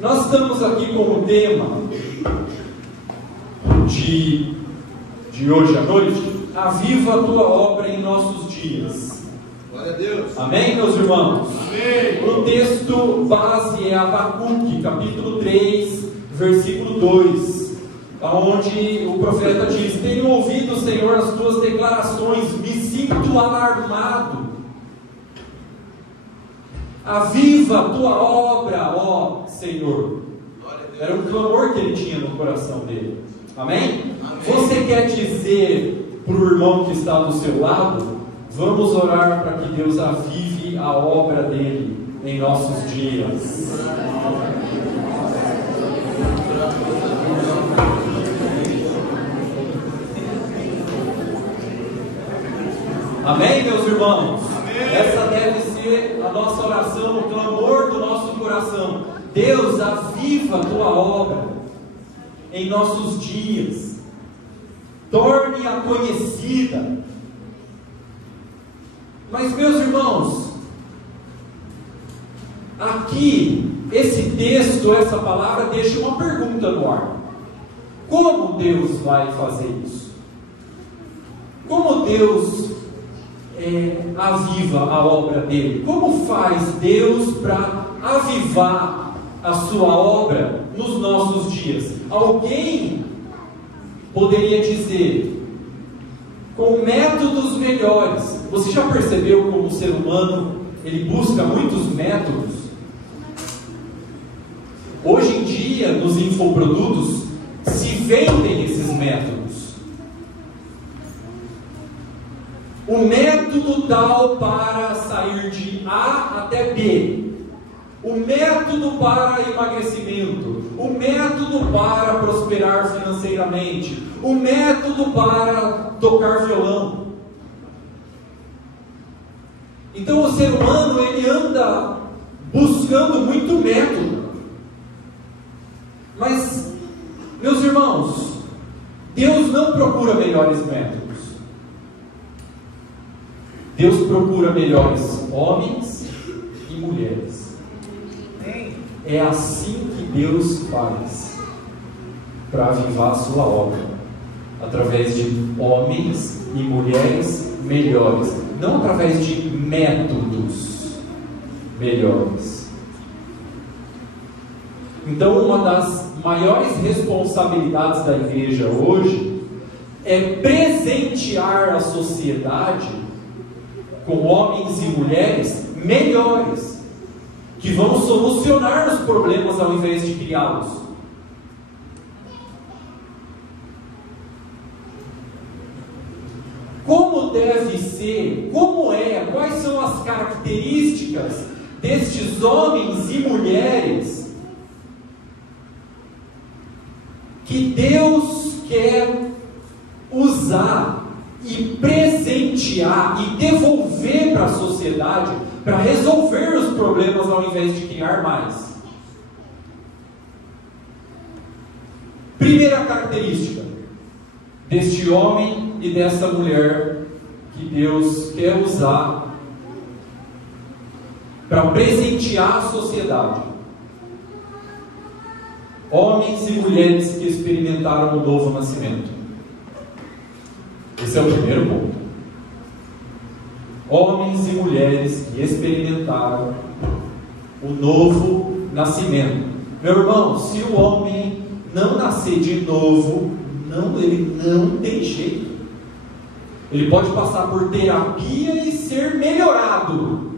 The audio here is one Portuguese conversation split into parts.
Nós estamos aqui com o tema de hoje à noite: aviva a tua obra em nossos dias. Glória a Deus. Amém, meus irmãos? Amém. O texto base é Abacuque, capítulo 3, versículo 2, onde o profeta diz: tenho ouvido, Senhor, as tuas declarações, me sinto alarmado. Aviva a tua obra, ó Senhor. Era um clamor que ele tinha no coração dele. Amém? Amém. Você quer dizer para o irmão que está do seu lado: vamos orar para que Deus avive a obra dele em nossos dias. Amém, meus irmãos? Amém. Essa deve ser a nossa oração, o clamor do nosso coração. Deus, aviva a tua obra em nossos dias, torne-a conhecida. Mas, meus irmãos, aqui, esse texto, essa palavra deixa uma pergunta no ar: como Deus vai fazer isso? Como Deus aviva a obra dele? Como faz Deus para avivar a sua obra nos nossos dias? Alguém poderia dizer, com métodos melhores. Você já percebeu como o ser humano, ele busca muitos métodos? Hoje em dia, nos infoprodutos, se vendem esses métodos. O método tal para sair de A até B. O método para emagrecimento. O método para prosperar financeiramente. O método para tocar violão. Então o ser humano, ele anda buscando muito método. Mas, meus irmãos, Deus não procura melhores métodos. Deus procura melhores homens e mulheres. É assim que Deus faz para avivar a sua obra, através de homens e mulheres melhores, não através de métodos melhores. Então, uma das maiores responsabilidades da igreja hoje é presentear a sociedade com homens e mulheres melhores, que vão solucionar os problemas ao invés de criá-los. Como deve ser, como é, quais são as características destes homens e mulheres que Deus quer usar e presentear e devolver para a sociedade para resolver os problemas ao invés de criar mais? Primeira característica deste homem e dessa mulher que Deus quer usar para presentear a sociedade: homens e mulheres que experimentaram o novo nascimento. Esse é o primeiro ponto. Homens e mulheres que experimentaram o novo nascimento. Meu irmão, se o homem não nascer de novo, ele não tem jeito. Ele pode passar por terapia e ser melhorado,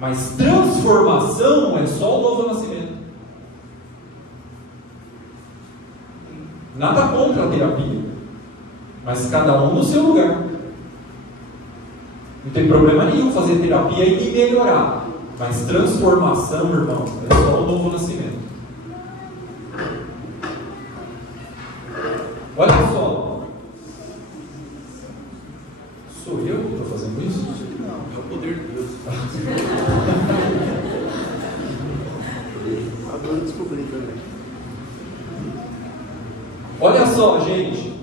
mas transformação é só o novo nascimento. Nada contra a terapia, mas cada um no seu lugar. Não tem problema nenhum fazer terapia e me melhorar, mas transformação, irmão, é só o novo nascimento. Olha só, sou eu que estou fazendo isso? Não, é o poder de Deus. Agora descobri também. Olha só, gente,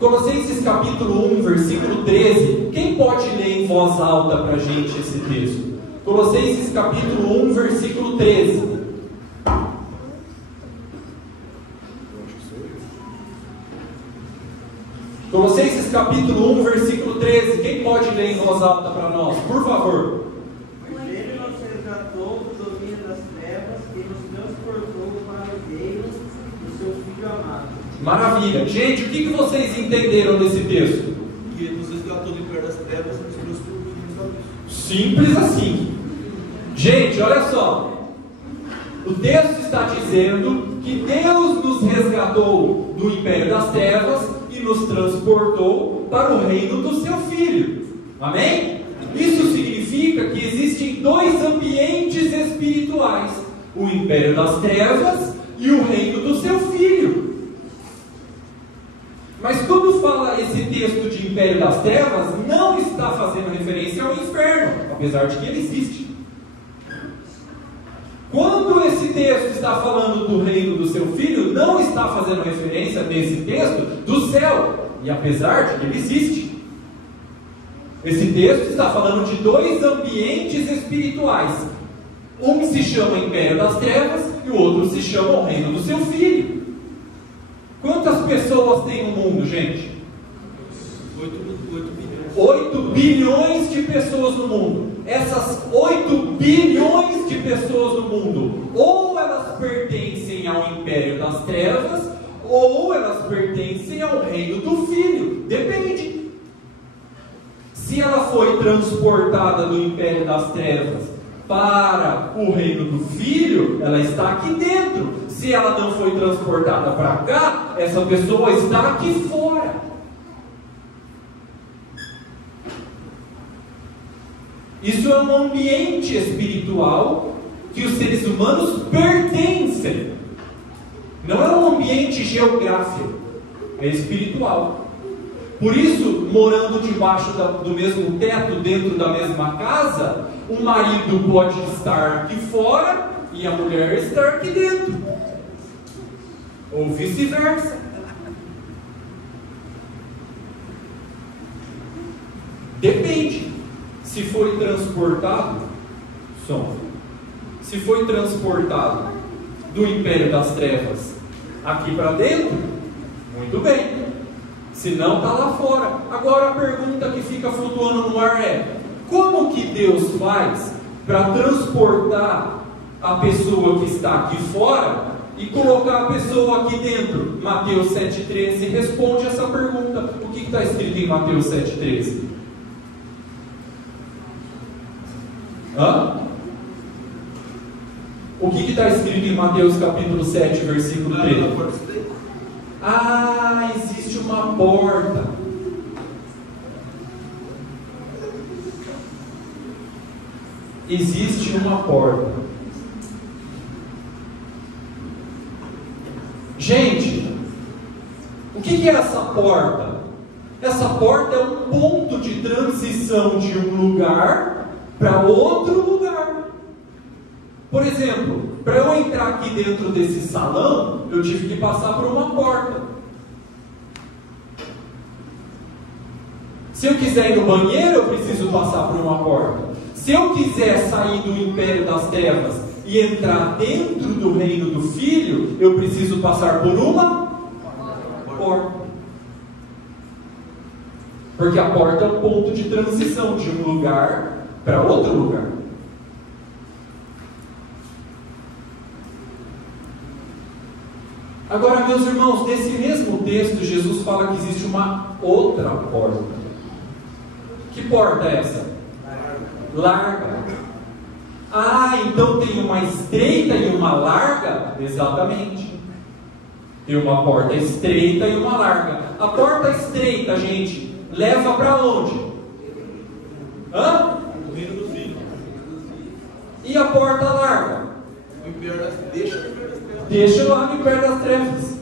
Colossenses capítulo 1, versículo 13. Quem pode ler em voz alta para a gente esse texto? Colossenses capítulo 1, versículo 13. capítulo 1, versículo 13. Quem pode ler em voz alta para nós? Por favor. Pois ele nos resgatou do domínio das trevas e nos transportou para o reino do seu Filho amado. Maravilha. Gente, o que vocês entenderam desse texto? Que ele nos resgatou do império das trevas e nos transportou do reino da luz. Simples assim. Gente, olha só. O texto está dizendo que Deus nos resgatou do império das trevas e nos transportou para o reino do seu Filho. Amém? Isso significa que existem dois ambientes espirituais: o império das trevas e o reino do seu Filho. Mas quando fala esse texto de império das trevas, não está fazendo referência ao inferno, apesar de que ele existe. Quando esse texto está falando do reino do seu Filho, não está fazendo referência nesse texto do céu, e apesar de que ele existe. Esse texto está falando de dois ambientes espirituais. Um se chama império das trevas e o outro se chama o reino do seu Filho. Quantas pessoas tem no mundo, gente? 8 bilhões. 8 bilhões de pessoas no mundo. Essas 8 bilhões de pessoas no mundo, ou elas pertencem ao império das trevas, ou elas pertencem ao reino do Filho. Depende. Se ela foi transportada do império das trevas para o reino do Filho, ela está aqui dentro. Se ela não foi transportada para cá, essa pessoa está aqui fora. Isso é um ambiente espiritual que os seres humanos pertencem. Não é um ambiente geográfico, é espiritual. Por isso, morando debaixo do mesmo teto, dentro da mesma casa, o marido pode estar aqui fora e a mulher estar aqui dentro. Ou vice-versa. Depende. Se foi transportado, se foi transportado do império das trevas aqui para dentro, muito bem. Se não, está lá fora. Agora a pergunta que fica flutuando no ar é: como que Deus faz para transportar a pessoa que está aqui fora e colocar a pessoa aqui dentro? Mateus 7,13 responde essa pergunta. O que está escrito em Mateus 7,13? O que está escrito em Mateus capítulo 7, versículo 13? Existe uma porta. Existe uma porta. Gente, o que é essa porta? Essa porta é um ponto de transição de um lugar para outro lugar. Por exemplo, para eu entrar aqui dentro desse salão, eu tive que passar por uma porta. Se eu quiser ir no banheiro, eu preciso passar por uma porta. Se eu quiser sair do império das trevas e entrar dentro do reino do Filho, eu preciso passar por uma porta. Porque a porta é um ponto de transição de um lugar para outro lugar. Agora, meus irmãos, nesse mesmo texto, Jesus fala que existe uma outra porta. Que porta é essa? Larga. Então tem uma estreita e uma larga? Exatamente. Tem uma porta estreita e uma larga. A porta estreita, gente, leva para onde? O reino do Filho. E a porta larga? Deixa lá no império das trevas.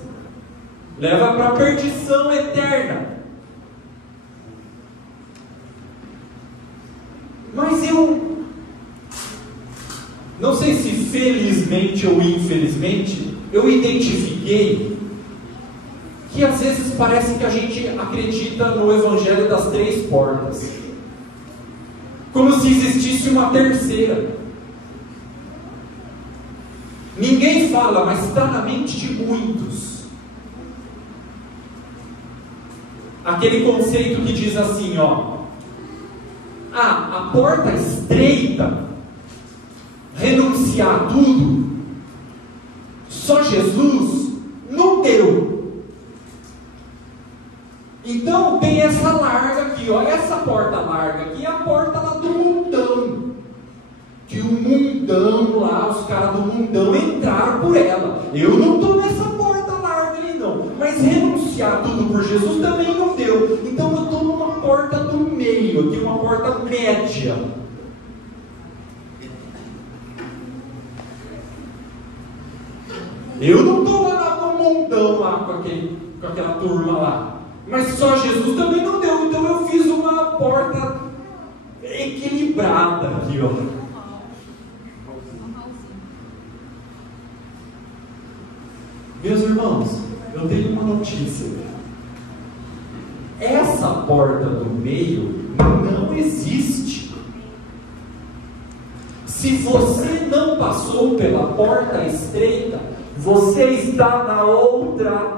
Leva para a perdição eterna. Mas eu não sei se felizmente ou infelizmente, eu identifiquei que às vezes parece que a gente acredita no evangelho das 3 portas, como se existisse uma terceira. Ninguém fala, mas está na mente de muitos. aquele conceito que diz assim, ó, a porta estreita, renunciar a tudo, só Jesus não deu. Então tem essa larga aqui, ó, essa porta larga aqui é a porta lá do mundão, que o mundão lá, os caras do mundão entraram por ela. Eu não estou nessa porta larga ali não, mas renunciar tudo por Jesus também não deu. Então eu estou numa porta do meio, aqui uma porta média. Eu não estou lá no mundão lá com aquela turma lá, mas só Jesus também não deu. Então eu fiz uma porta equilibrada aqui, ó. Meus irmãos, eu tenho uma notícia. Essa porta do meio não existe. Se você não passou pela porta estreita, você está na outra.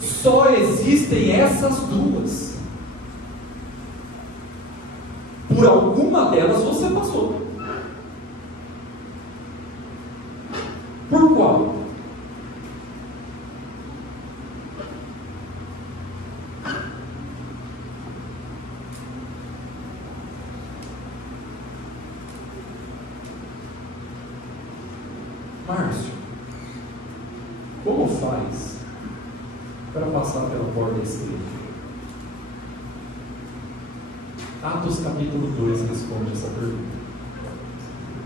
Só existem essas duas. Por alguma delas você passou. Por qual? Márcio, como faz para passar pela porta estreita? Atos capítulo 2 responde essa pergunta.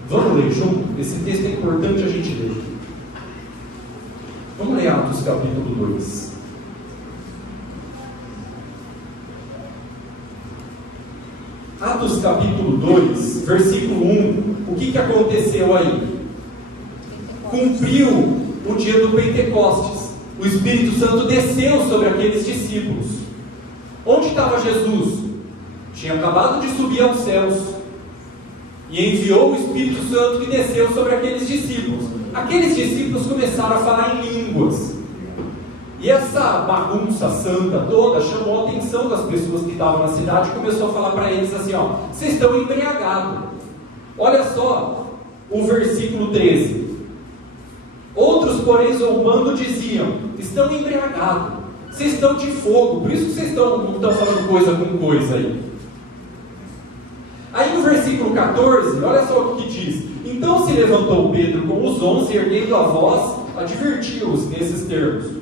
Vamos ler junto? Esse texto é importante a gente ler. Vamos ler Atos capítulo 2. Atos capítulo 2, versículo 1. O que aconteceu aí? Cumpriu o dia do Pentecostes. O Espírito Santo desceu sobre aqueles discípulos. Onde estava Jesus? Tinha acabado de subir aos céus e enviou o Espírito Santo que desceu sobre aqueles discípulos. Aqueles discípulos começaram a falar em línguas, e essa bagunça santa toda chamou a atenção das pessoas que estavam na cidade e começou a falar para eles assim, ó, vocês estão embriagados. Olha só o versículo 13. Outros, porém, zombando, diziam, estão embriagados, vocês estão de fogo, por isso que vocês não estão falando coisa com coisa aí. Aí no versículo 14, olha só o que diz. Então se levantou Pedro com os 11, erguendo a voz, advertiu-os nesses termos: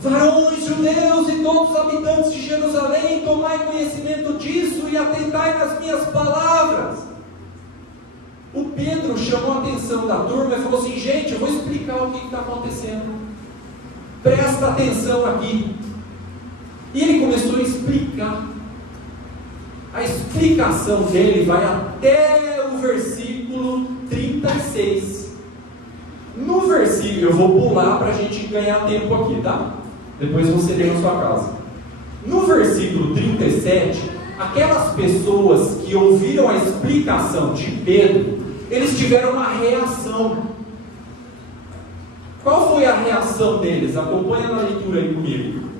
varões judeus e todos os habitantes de Jerusalém, tomai conhecimento disso e atentai nas minhas palavras. O Pedro chamou a atenção da turma e falou assim, gente, eu vou explicar o que está acontecendo. Presta atenção aqui. E ele começou a explicar. A explicação dele vai até o versículo 36. No versículo, eu vou pular para a gente ganhar tempo aqui, tá? Depois você lê na sua casa. No versículo 37, aquelas pessoas que ouviram a explicação de Pedro, eles tiveram uma reação. Qual foi a reação deles? Acompanha na leitura aí comigo.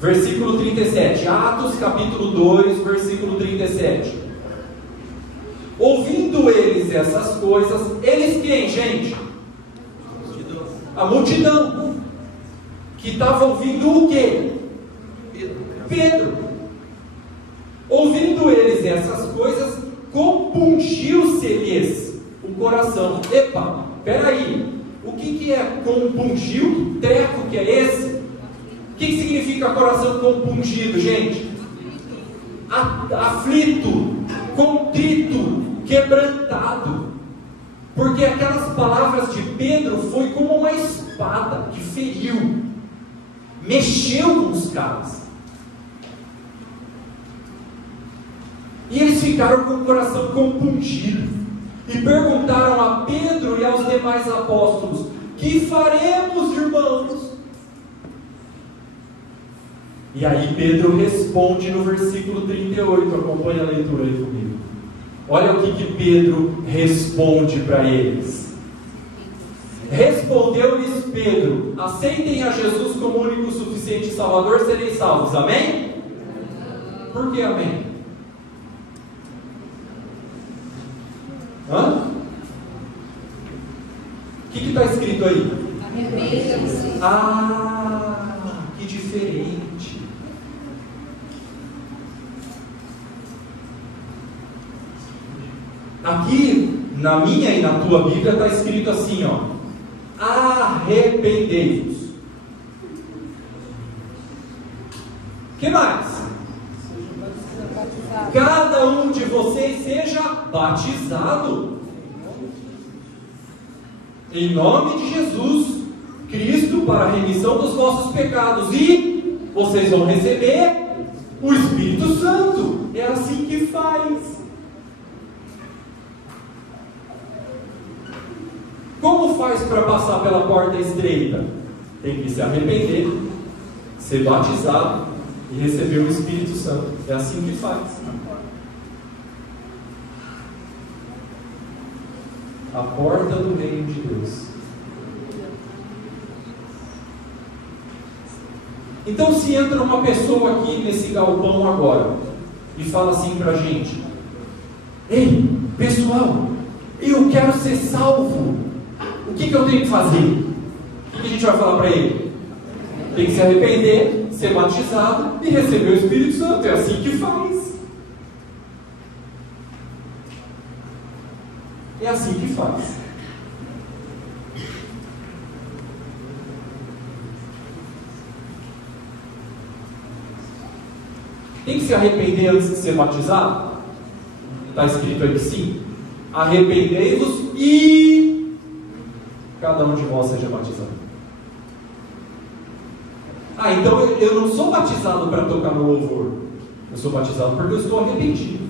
Versículo 37, Atos capítulo 2, versículo 37. Ouvindo eles essas coisas, eles quem, gente? A multidão. Que estava ouvindo o quê? Pedro. Ouvindo eles essas coisas, compungiu-se-lhes o coração. Epa, peraí, o que é compungiu? Que treco que é esse? O que significa coração compungido, gente? Aflito, contrito, quebrantado. Porque aquelas palavras de Pedro foi como uma espada que feriu, mexeu com os caras. E eles ficaram com o coração compungido e perguntaram a Pedro e aos demais apóstolos: que faremos, irmãos? E aí Pedro responde no versículo 38, acompanha a leitura aí comigo. Olha o que Pedro responde para eles. Respondeu-lhes Pedro: aceitem a Jesus como único, suficiente Salvador, sereis salvos. Amém? Por que amém? Hã? O que está escrito aí? Ah, que diferente. Aqui, na minha e na tua Bíblia, está escrito assim, ó: arrependei-vos. O que mais? Cada um de vocês seja batizado em nome de Jesus Cristo para a remissão dos vossos pecados, e vocês vão receber o Espírito Santo. É assim que faz. Como faz para passar pela porta estreita? Tem que se arrepender, ser batizado e receber o Espírito Santo. É assim que faz. A porta do reino de Deus. Então, se entra uma pessoa aqui nesse galpão agora e fala assim pra gente: ei, pessoal, eu quero ser salvo, o que eu tenho que fazer? O que a gente vai falar para ele? Tem que se arrepender, ser batizado e receber o Espírito Santo. É assim que faz. É assim que faz. Tem que se arrepender antes de ser batizado? Está escrito aí que sim. Arrependei-vos e cada um de vós seja batizado. Ah, então eu não sou batizado para tocar no louvor. Eu sou batizado porque eu estou arrependido.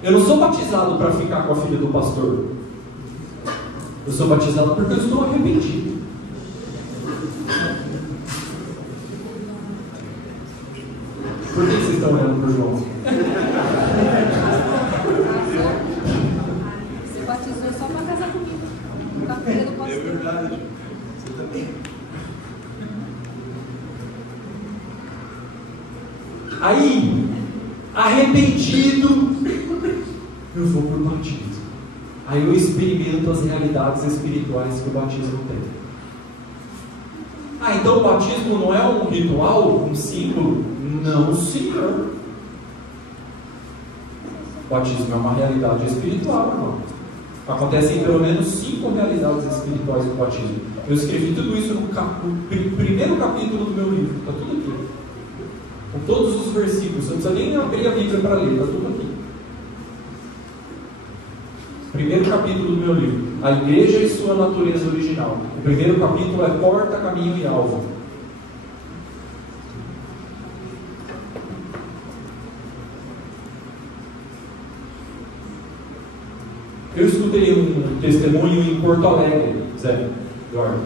Eu não sou batizado para ficar com a filha do pastor. Eu sou batizado porque eu estou arrependido. Por que vocês estão olhando para o João? Você batizou só para casar comigo. Para filha do pastor. É verdade. Você também. Aí, arrependido, eu vou por batismo. Aí eu experimento as realidades espirituais que o batismo tem. Ah, então o batismo não é um ritual, um símbolo? Não, senhor. O batismo é uma realidade espiritual, irmão. Acontecem pelo menos 5 realidades espirituais do batismo. Eu escrevi tudo isso no primeiro capítulo do meu livro. Está tudo aqui. Com todos os versículos. Você não precisa nem abrir a Bíblia para ler. Está tudo aqui. Primeiro capítulo do meu livro. A igreja e sua natureza original. O primeiro capítulo é porta, caminho e alvo. Eu escutei um testemunho em Porto Alegre, Zé Eduardo,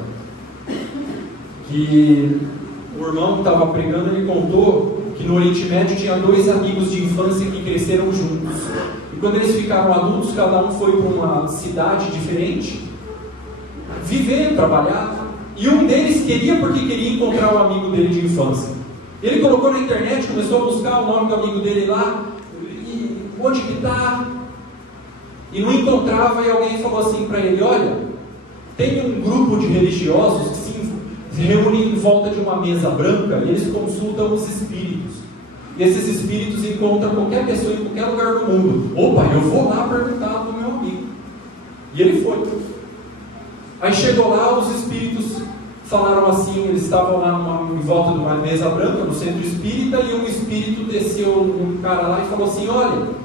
que o irmão estava pregando, ele contou que no Oriente Médio tinha 2 amigos de infância que cresceram juntos. E quando eles ficaram adultos, cada um foi para uma cidade diferente, viver, trabalhar. E um deles queria porque queria encontrar o amigo dele de infância. Ele colocou na internet, começou a buscar o nome do amigo dele lá, e onde que está? E não encontrava, e alguém falou assim para ele: olha, tem um grupo de religiosos que se reúnem em volta de uma mesa branca e eles consultam os espíritos. E esses espíritos encontram qualquer pessoa em qualquer lugar do mundo. Opa, eu vou lá perguntar do meu amigo. E ele foi. Aí chegou lá, os espíritos falaram assim, eles estavam lá em volta de uma mesa branca, no centro espírita, e um espírito desceu um cara lá e falou assim: olha,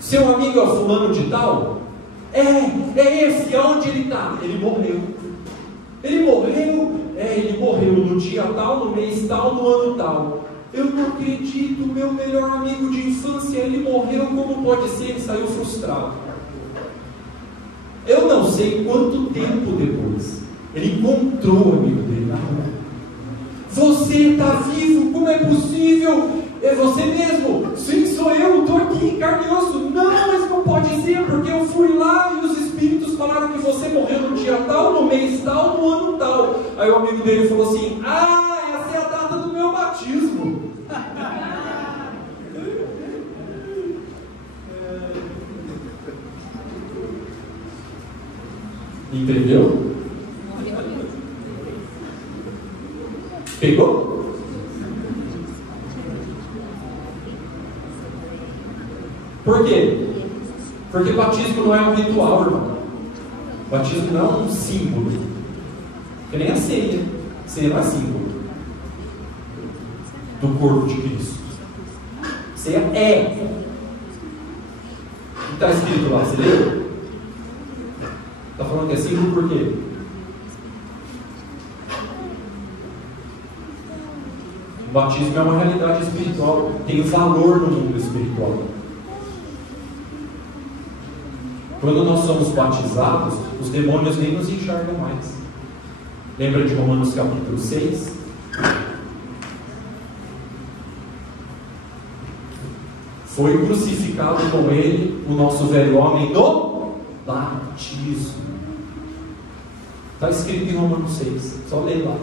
seu amigo é o fulano de tal? É esse, aonde ele está? Ele morreu. Ele morreu? Ele morreu no dia tal, no mês tal, no ano tal. Eu não acredito, meu melhor amigo de infância, ele morreu, como pode ser? Ele saiu frustrado. Eu não sei quanto tempo depois, ele encontrou o amigo dele na rua. Você está vivo, como é possível? É você mesmo? Sim, sou eu, estou aqui em carne e osso. Não, mas não pode ser, porque eu fui lá e os espíritos falaram que você morreu no dia tal, no mês tal, no ano tal. Aí o amigo dele falou assim: ah, essa é a data do meu batismo. Entendeu? Pegou? Por quê? Porque batismo não é um ritual, irmão. Batismo não é um símbolo. Que nem a ceia. Ceia não é símbolo do corpo de Cristo. Ceia é. O que está escrito lá? Você leu? Está falando que é símbolo por quê? O batismo é uma realidade espiritual. Tem valor no mundo espiritual. Quando nós somos batizados, os demônios nem nos enxergam mais. Lembra de Romanos capítulo 6? Foi crucificado com ele o nosso velho homem no batismo. Está escrito em Romanos 6. Só ler lá.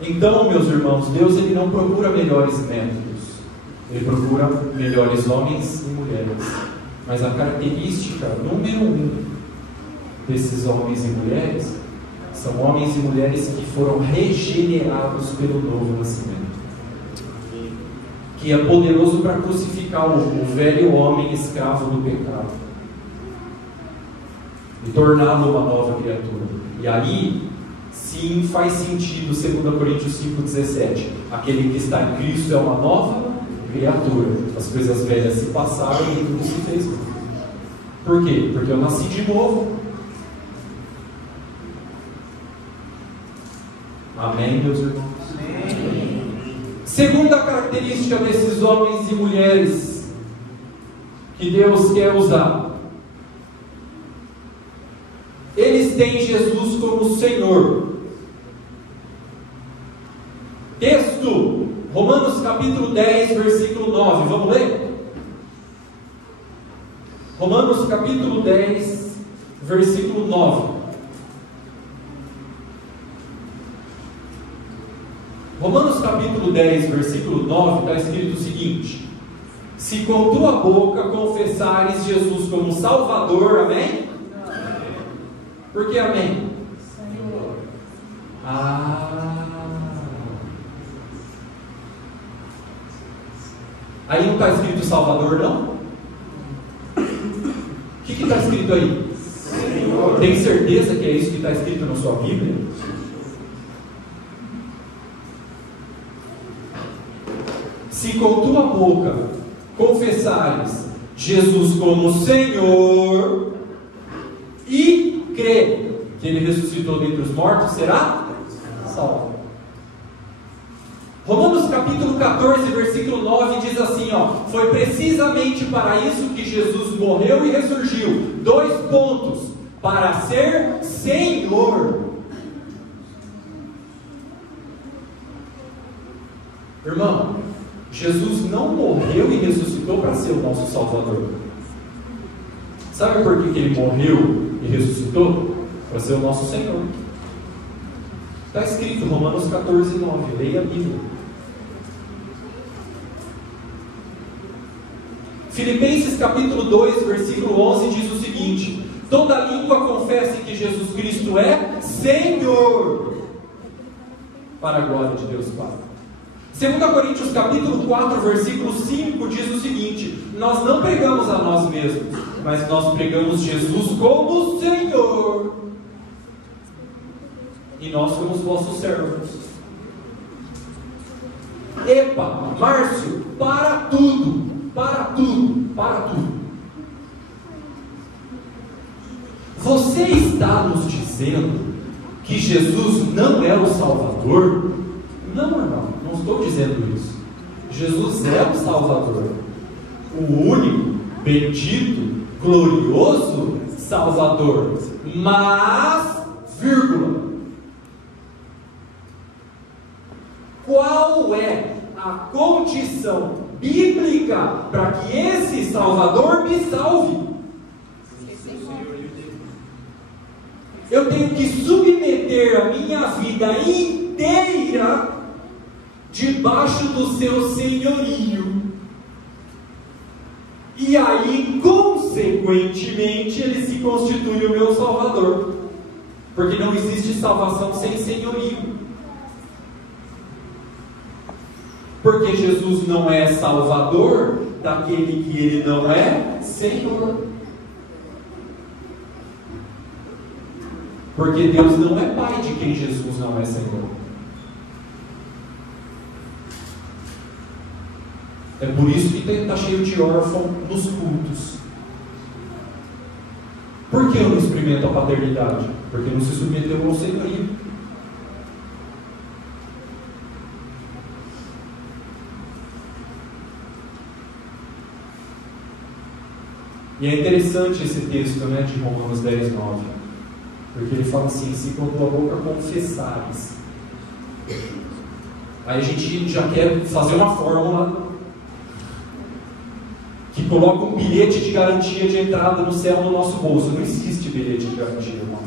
Então, meus irmãos, Deus ele não procura melhores métodos. Ele procura melhores homens e mulheres. Mas a característica número 1 desses homens e mulheres são homens e mulheres que foram regenerados pelo novo nascimento, que é poderoso para crucificar o velho homem escravo do pecado e torná-lo uma nova criatura. E aí sim faz sentido 2 Coríntios 5,17: aquele que está em Cristo é uma nova criatura, as coisas velhas se passaram e tudo se fez novo. Por quê? Porque eu nasci de novo. Amém, meus irmãos? Amém. Segunda característica desses homens e mulheres que Deus quer usar: eles têm Jesus como Senhor. Texto, Romanos capítulo 10, versículo 9. Vamos ler? Romanos capítulo 10, versículo 9. Romanos capítulo 10, versículo 9, está escrito o seguinte: se com tua boca confessares Jesus como Salvador, amém? Amém. Por que amém? Senhor. Aí não está escrito Salvador, não? O que está escrito aí? Senhor. Tem certeza que é isso que está escrito na sua Bíblia? Se com tua boca confessares Jesus como Senhor e crer que Ele ressuscitou dentre os mortos, será salvo. Romanos capítulo 14, versículo 9 diz assim, foi precisamente para isso que Jesus morreu e ressurgiu. 2 pontos: para ser Senhor. Irmão, Jesus não morreu e ressuscitou para ser o nosso Salvador. Sabe por que Ele morreu e ressuscitou? Para ser o nosso Senhor. Está escrito Romanos 14, 9. Leia a Bíblia. Filipenses capítulo 2, versículo 11 diz o seguinte: toda língua confesse que Jesus Cristo é Senhor, para a glória de Deus Pai. 2 Coríntios capítulo 4, versículo 5 diz o seguinte: nós não pregamos a nós mesmos, mas nós pregamos Jesus como Senhor, e nós somos vossos servos. Epa, Márcio, para tudo. Você está nos dizendo que Jesus não é o Salvador? Não, irmão, não estou dizendo isso. Jesus é o Salvador, o único, bendito, glorioso Salvador. Mas vírgula. Qual é a condição bíblica para que esse Salvador me salve? Eu tenho que submeter a minha vida inteira debaixo do seu senhorio. E aí, consequentemente, ele se constitui o meu Salvador. Porque não existe salvação sem senhorio. Porque Jesus não é Salvador daquele que ele não é Senhor. Porque Deus não é Pai de quem Jesus não é Senhor. É por isso que está cheio de órfão nos cultos. Por que eu não experimento a paternidade? Porque não se submeteu ao senhorio. E é interessante esse texto, né, de Romanos 10, 9. Porque ele fala assim: se com a tua boca confessares. Aí a gente já quer fazer uma fórmula que coloca um bilhete de garantia de entrada no céu no nosso bolso. Não existe bilhete de garantia, irmão.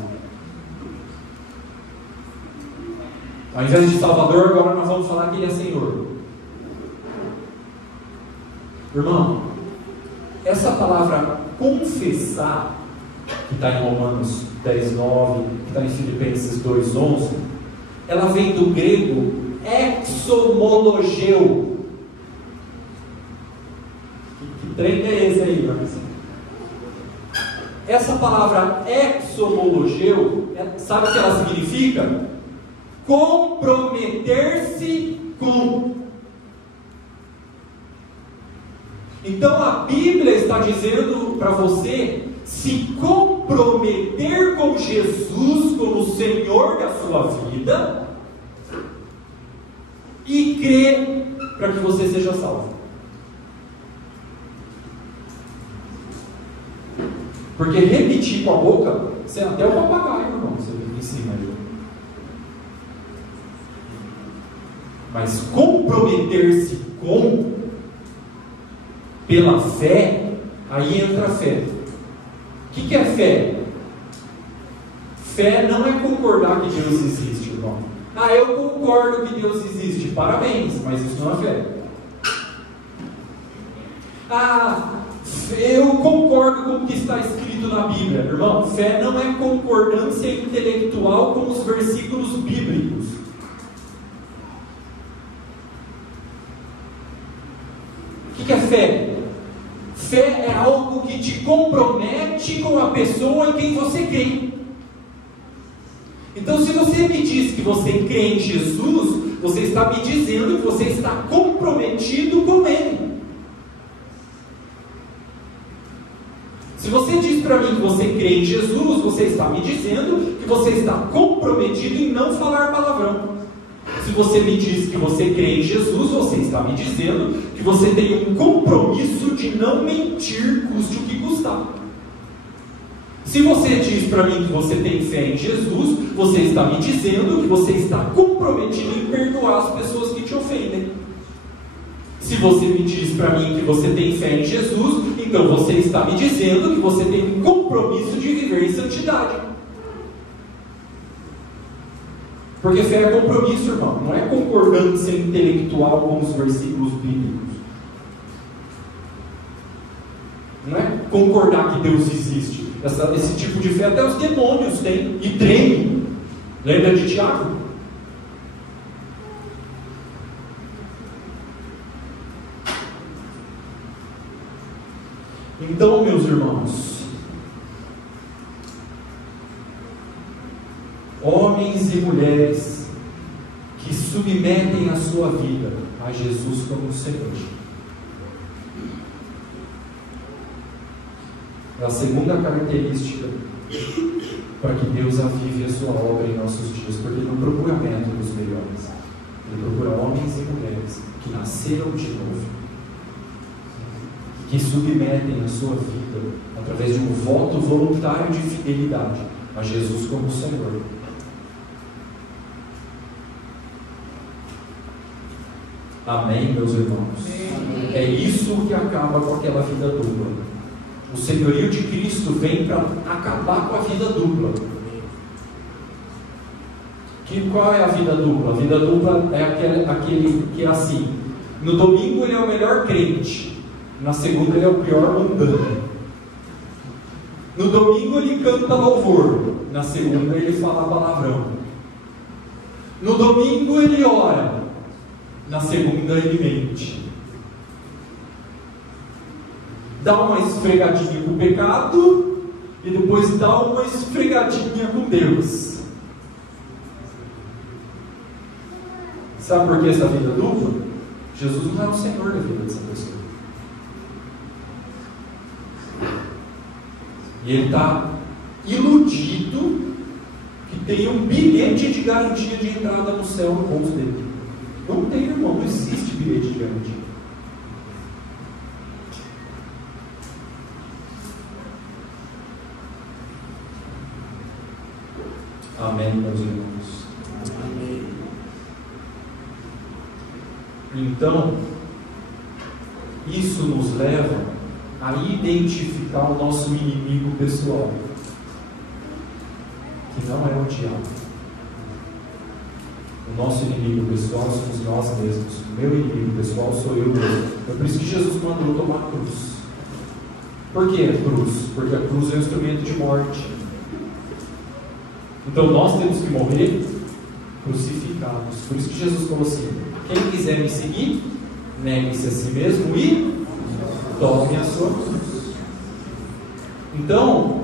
Ao invés de Salvador, agora nós vamos falar que ele é Senhor. Irmão, essa palavra confessar, que está em Romanos 10, 9, que está em Filipenses 2, 11, ela vem do grego exomologeu. Que trem é esse aí, Marcos? Essa palavra exomologeu, sabe o que ela significa? Comprometer-se com. Então a Bíblia está dizendo para você se comprometer com Jesus como Senhor da sua vida e crer para que você seja salvo. Porque repetir com a boca, você é até o papagaio, irmão, você ensina aí. Mas comprometer-se com, pela fé, aí entra a fé. O que é fé? Fé não é concordar que Deus existe, irmão. Ah, eu concordo que Deus existe, parabéns, mas isso não é fé. Ah, eu concordo com o que está escrito na Bíblia, irmão. Fé não é concordância intelectual com os versículos bíblicos. O que é fé? Fé é algo que te compromete com a pessoa em quem você crê. Então, se você me diz que você crê em Jesus, você está me dizendo que você está comprometido com Ele. Se você diz para mim que você crê em Jesus, você está me dizendo que você está comprometido em não falar palavrão. Se você me diz que você crê em Jesus, você está me dizendo que você tem um compromisso de não mentir, custe o que custar. Se você diz para mim que você tem fé em Jesus, você está me dizendo que você está comprometido em perdoar as pessoas que te ofendem. Se você me diz para mim que você tem fé em Jesus, então você está me dizendo que você tem um compromisso de viver em santidade. Porque fé é compromisso, irmão. Não é concordância intelectual com os versículos bíblicos. Não é concordar que Deus existe. Esse tipo de fé até os demônios têm e tremem. Lembra de Tiago? Então, meus irmãos, homens e mulheres que submetem a sua vida a Jesus como Senhor. A segunda característica para que Deus avive a sua obra em nossos dias, porque Ele não procura métodos dos melhores, Ele procura homens e mulheres que nasceram de novo, que submetem a sua vida através de um voto voluntário de fidelidade a Jesus como Senhor. Amém, meus irmãos? É isso que acaba com aquela vida dupla. O senhorio de Cristo vem para acabar com a vida dupla. Qual é a vida dupla? A vida dupla é aquele que é assim: no domingo ele é o melhor crente, na segunda ele é o pior mundano. No domingo ele canta louvor, na segunda ele fala palavrão. No domingo ele ora, na segunda ele mente. Dá uma esfregadinha com o pecado e depois dá uma esfregadinha com Deus. Sabe por que essa vida dupla? Jesus não é o Senhor da vida dessa pessoa. E ele está iludido que tem um bilhete de garantia de entrada no céu no bolso dele. Não tem, irmão, não existe bilhete de garantia. Amém, meus irmãos. Amém. Então, isso nos leva a identificar o nosso inimigo pessoal, que não é o diabo. O nosso inimigo pessoal somos nós mesmos. O meu inimigo pessoal sou eu mesmo. É por isso que Jesus mandou tomar a cruz. Por que a cruz? Porque a cruz é um instrumento de morte. Então nós temos que morrer crucificados. Por isso que Jesus falou assim: quem quiser me seguir, negue-se a si mesmo e tome a sua cruz. Então,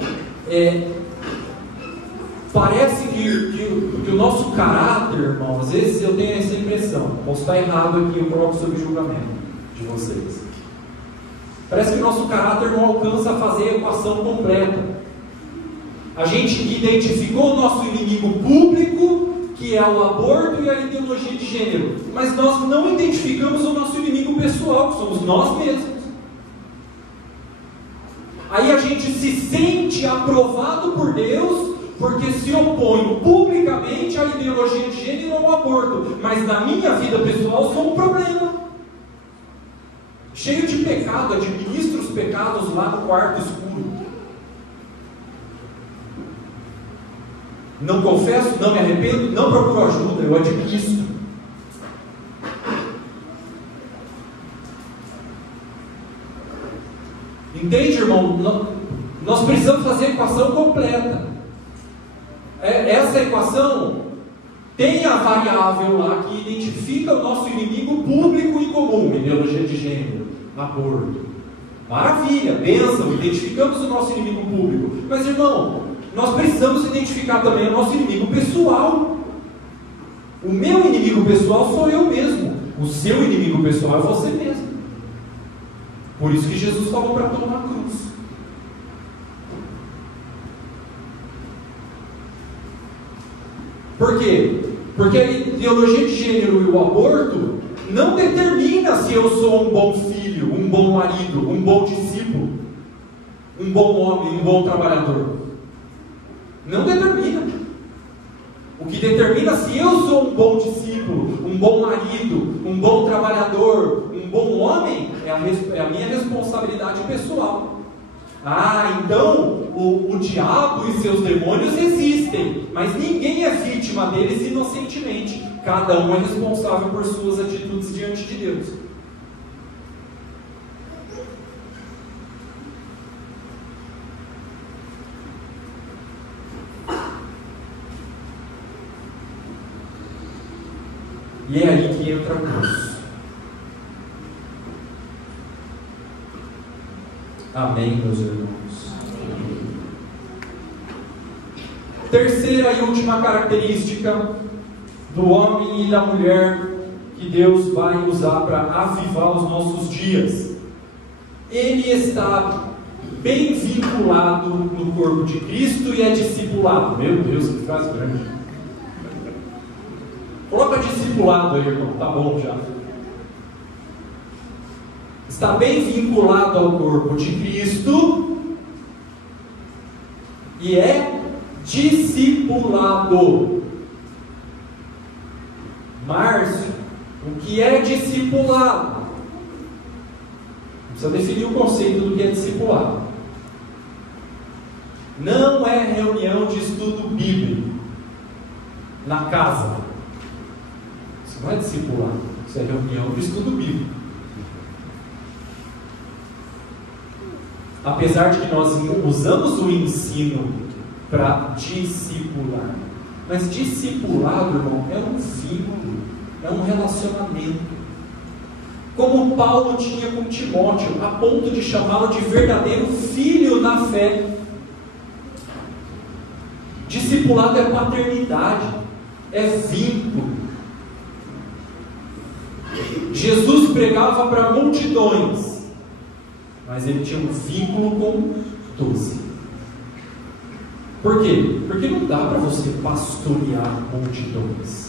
parece que o nosso caráter, irmão, às vezes eu tenho essa impressão, posso estar errado aqui, eu coloco sob julgamento de vocês. Parece que o nosso caráter não alcança a fazer a equação completa. A gente identificou o nosso inimigo público, que é o aborto e a ideologia de gênero, mas nós não identificamos o nosso inimigo pessoal, que somos nós mesmos. Aí a gente se sente aprovado por Deus, porque se opõe publicamente à ideologia de gênero ou ao aborto, mas na minha vida pessoal sou um problema. Cheio de pecado, administro os pecados lá no quarto escuro. Não confesso, não me arrependo, não procuro ajuda, eu administro. Entende, irmão? Nós precisamos fazer a equação completa. Essa equação tem a variável lá que identifica o nosso inimigo público e comum, ideologia de gênero, aborto. Maravilha, bênção, identificamos o nosso inimigo público. Mas, irmão, nós precisamos identificar também o nosso inimigo pessoal. O meu inimigo pessoal sou eu mesmo. O seu inimigo pessoal é você mesmo. Por isso que Jesus falou para tomar a cruz. Por quê? Porque a ideologia de gênero e o aborto não determina se eu sou um bom filho, um bom marido, um bom discípulo, um bom homem, um bom trabalhador. Não determina. O que determina se eu sou um bom discípulo, um bom marido, um bom trabalhador, um bom homem, é a minha responsabilidade pessoal. Então o diabo e seus demônios existem, mas ninguém é vítima deles inocentemente. Cada um é responsável por suas atitudes diante de Deus. E é aí que entra a cruz. Amém, meus irmãos. Terceira e última característica do homem e da mulher que Deus vai usar para avivar os nossos dias. Ele está bem vinculado no corpo de Cristo e é discipulado. Meu Deus, que frase grande. Coloca discipulado aí, irmão, tá bom já. Está bem vinculado ao corpo de Cristo e é discipulado. Márcio, O que é discipulado? Precisa definir o conceito do que é discipulado. Não é reunião de estudo bíblico na casa. Isso não é discipulado. Isso é reunião de estudo bíblico. Apesar de que nós usamos o ensino para discipular. Mas discipulado, irmão, é um vínculo, é um relacionamento. Como Paulo tinha com Timóteo, a ponto de chamá-lo de verdadeiro filho na fé. Discipulado é paternidade, é vínculo. Jesus pregava para multidões, mas ele tinha um vínculo com 12. Por quê? Porque não dá para você pastorear multidões.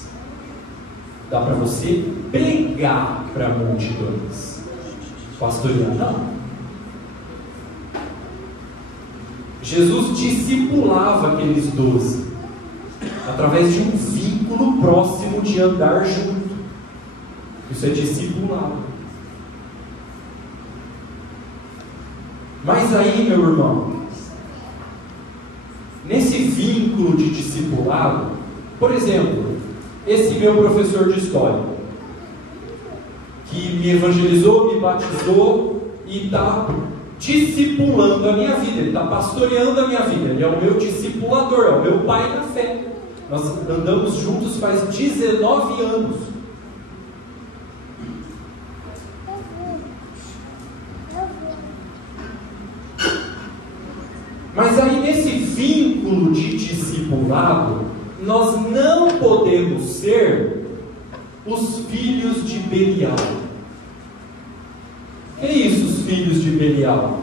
Dá para você pregar para multidões. Pastorear não. Jesus discipulava aqueles 12 através de um vínculo próximo de andar junto. Isso é discipulado. Mas aí, meu irmão, nesse vínculo de discipulado, por exemplo, esse meu professor de história, que me evangelizou, me batizou e está discipulando a minha vida, ele está pastoreando a minha vida, ele é o meu discipulador, é o meu pai na fé. Nós andamos juntos faz 19 anos. Mas aí nesse vínculo de discipulado, nós não podemos ser os filhos de Belial. Que é isso, os filhos de Belial?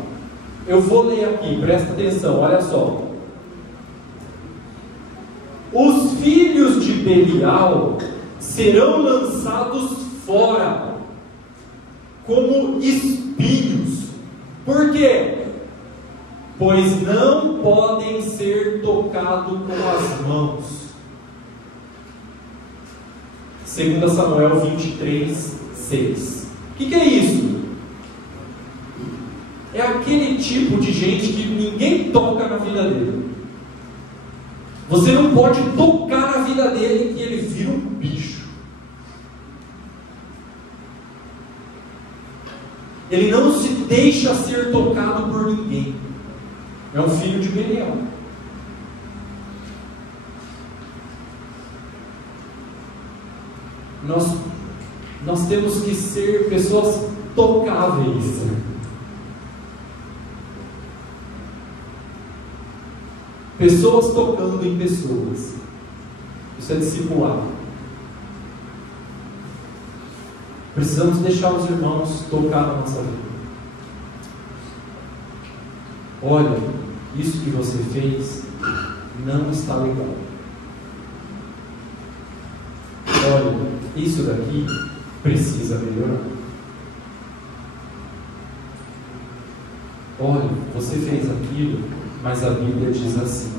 Eu vou ler aqui, presta atenção, olha só. Os filhos de Belial serão lançados fora, como espinhos. Por quê? Pois não podem ser tocados com as mãos. 2 Samuel 23, 6. O que é isso? É aquele tipo de gente que ninguém toca na vida dele. Você não pode tocar na vida dele que ele vira um bicho. Ele não se deixa ser tocado por ninguém. É um filho de Belial. Nós temos que ser pessoas tocáveis. Pessoas tocando em pessoas. Isso é discipulado. Precisamos deixar os irmãos tocar na nossa vida. Olha, isso que você fez não está legal. Olha, isso daqui precisa melhorar. Olha, você fez aquilo, mas a Bíblia diz assim.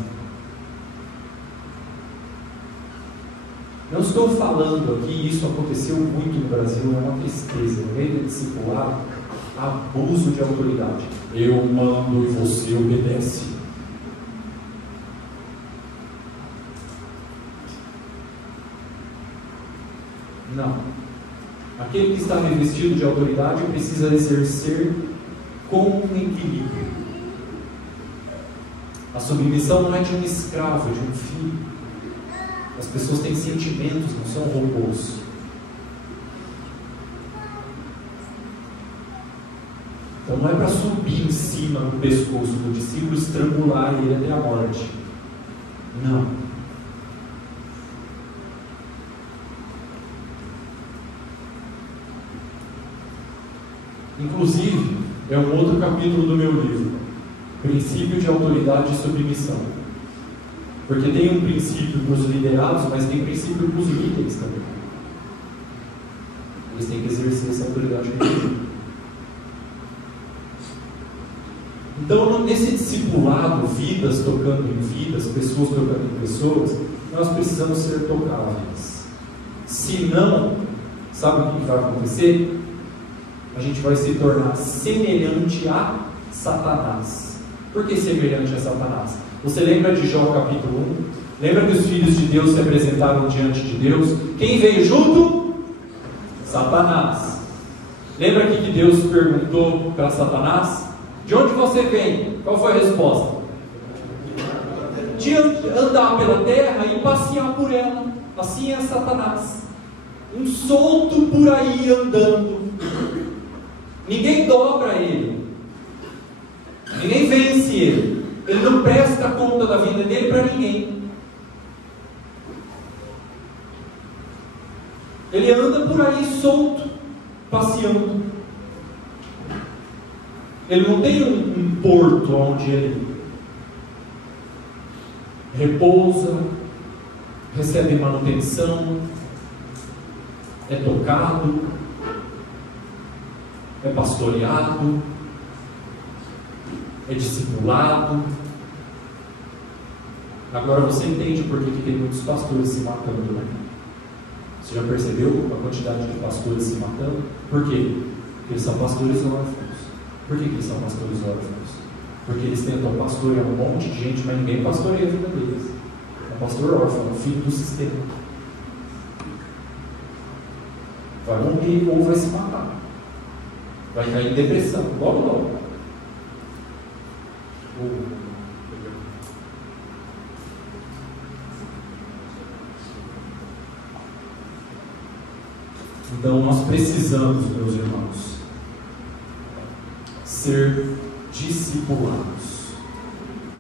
Não estou falando aqui, isso aconteceu muito no Brasil, é uma tristeza. No meio do discipulado, abuso de autoridade. Eu mando e você obedece. Não. Aquele que está revestido de autoridade precisa exercer com equilíbrio. A submissão não é de um escravo, é de um filho. As pessoas têm sentimentos, não são robôs. Então não é para subir em cima no pescoço do discípulo, estrangular ele até a morte. Não. Inclusive, é um outro capítulo do meu livro, Princípio de Autoridade e Submissão. Porque tem um princípio para os liderados, mas tem princípio para os líderes também. Eles têm que exercer essa autoridade religiosa. Então, nesse discipulado, vidas tocando em vidas, pessoas tocando em pessoas, nós precisamos ser tocáveis. Se sabe o que vai acontecer? A gente vai se tornar semelhante a Satanás. Por que semelhante a Satanás? Você lembra de Jó capítulo 1? Lembra que os filhos de Deus se apresentaram diante de Deus? Quem veio junto? Satanás. Lembra aqui que Deus perguntou para Satanás: de onde você vem? Qual foi a resposta? De andar pela terra e passear por ela. Assim é Satanás, um solto por aí andando. Ninguém dobra ele, ninguém vence ele, ele não presta conta da vida dele para ninguém. Ele anda por aí solto, passeando. Ele não tem um porto onde ele repousa, recebe manutenção, é tocado, é pastoreado, é discipulado. Agora você entende por que tem muitos pastores se matando, né? Você já percebeu a quantidade de pastores se matando? Por quê? Porque eles são pastores órfãos. Por que eles são pastores órfãos? Porque eles tentam pastorear um monte de gente, mas ninguém pastoreia a vida deles. É um pastor órfão, é um filho do sistema. Vai morrer ou vai se matar. Vai cair em depressão, logo logo. Então nós precisamos, meus irmãos, ser discipulados.